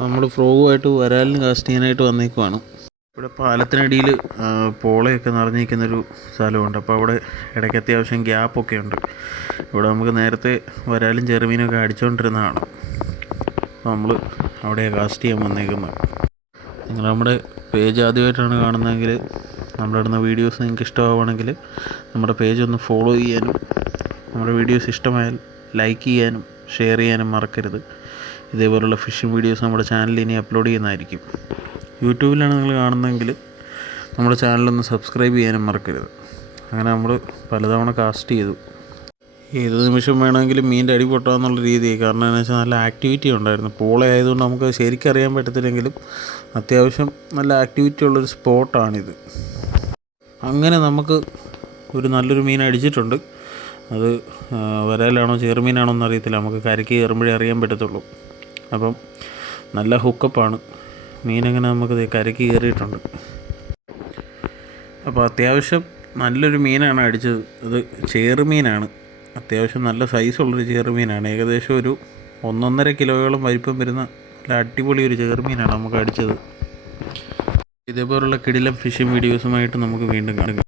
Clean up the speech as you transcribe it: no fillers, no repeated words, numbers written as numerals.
നമ്മൾ ഫ്രോഗുമായിട്ട് വരാലിന് കാസ്റ്റ് ചെയ്യാനായിട്ട് വന്നേക്കുവാണ്. ഇവിടെ പാലത്തിനടിയിൽ പോളയൊക്കെ നിറഞ്ഞിരിക്കുന്നൊരു സ്ഥലമുണ്ട്. അപ്പോൾ അവിടെ ഇടയ്ക്ക് അത്യാവശ്യം ഗ്യാപ്പൊക്കെ ഉണ്ട്. ഇവിടെ നമുക്ക് നേരത്തെ വരാലും ചെറുമീനൊക്കെ അടിച്ചുകൊണ്ടിരുന്നതാണ്. അപ്പോൾ നമ്മൾ അവിടെ കാസ്റ്റ് ചെയ്യാൻ വന്നേക്കുന്നത്. നിങ്ങൾ നമ്മുടെ പേജ് ആദ്യമായിട്ടാണ് കാണുന്നതെങ്കിൽ, നമ്മുടെ ഇടുന്ന വീഡിയോസ് നിങ്ങൾക്ക് ഇഷ്ടമാവുകയാണെങ്കിൽ നമ്മുടെ പേജ് ഒന്ന് ഫോളോ ചെയ്യാനും, നമ്മുടെ വീഡിയോസ് ഇഷ്ടമായാൽ ലൈക്ക് ചെയ്യാനും ഷെയർ ചെയ്യാനും മറക്കരുത്. ഇതേപോലുള്ള ഫിഷിംഗ് വീഡിയോസ് നമ്മുടെ ചാനലിൽ ഇനി അപ്ലോഡ് ചെയ്യുന്നതായിരിക്കും. യൂട്യൂബിലാണ് നിങ്ങൾ കാണുന്നതെങ്കിൽ നമ്മുടെ ചാനലൊന്ന് സബ്സ്ക്രൈബ് ചെയ്യാനും മറക്കരുത്. അങ്ങനെ നമ്മൾ പലതവണ കാസ്റ്റ് ചെയ്തു. ഏത് നിമിഷം വേണമെങ്കിലും മീൻ്റെ അടി പൊട്ടാമെന്നുള്ള രീതിയായി. കാരണം എന്താണെന്ന് വെച്ചാൽ നല്ല ആക്ടിവിറ്റി ഉണ്ടായിരുന്നു. പോള ആയതുകൊണ്ട് നമുക്ക് ശരിക്കും അറിയാൻ പറ്റത്തില്ലെങ്കിലും അത്യാവശ്യം നല്ല ആക്ടിവിറ്റി ഉള്ളൊരു സ്പോട്ടാണിത്. അങ്ങനെ നമുക്ക് ഒരു നല്ലൊരു മീൻ അടിച്ചിട്ടുണ്ട്. അത് വരാലാണോ ചെറുമീനാണോ എന്നറിയത്തില്ല, നമുക്ക് കരയ്ക്ക് കയറുമ്പോഴേ അറിയാൻ പറ്റത്തുള്ളൂ. അപ്പം നല്ല ഹുക്കപ്പാണ് മീനങ്ങനെ നമുക്ക് കരയ്ക്ക് കയറിയിട്ടുണ്ട്. അപ്പോൾ അത്യാവശ്യം നല്ലൊരു മീനാണ് അടിച്ചത്. അത് ചെറുമീനാണ്, അത്യാവശ്യം നല്ല സൈസുള്ളൊരു ചെറുമീനാണ്. ഏകദേശം ഒരു 1.5 കിലോയോളം വലിപ്പം വരുന്ന നല്ല അടിപൊളി ഒരു ചെറുമീനാണ് നമുക്ക് അടിച്ചത്. ഇതേപോലുള്ള കിടിലം ഫിഷിംഗ് വീഡിയോസുമായിട്ട് നമുക്ക് വീണ്ടും കാണാം.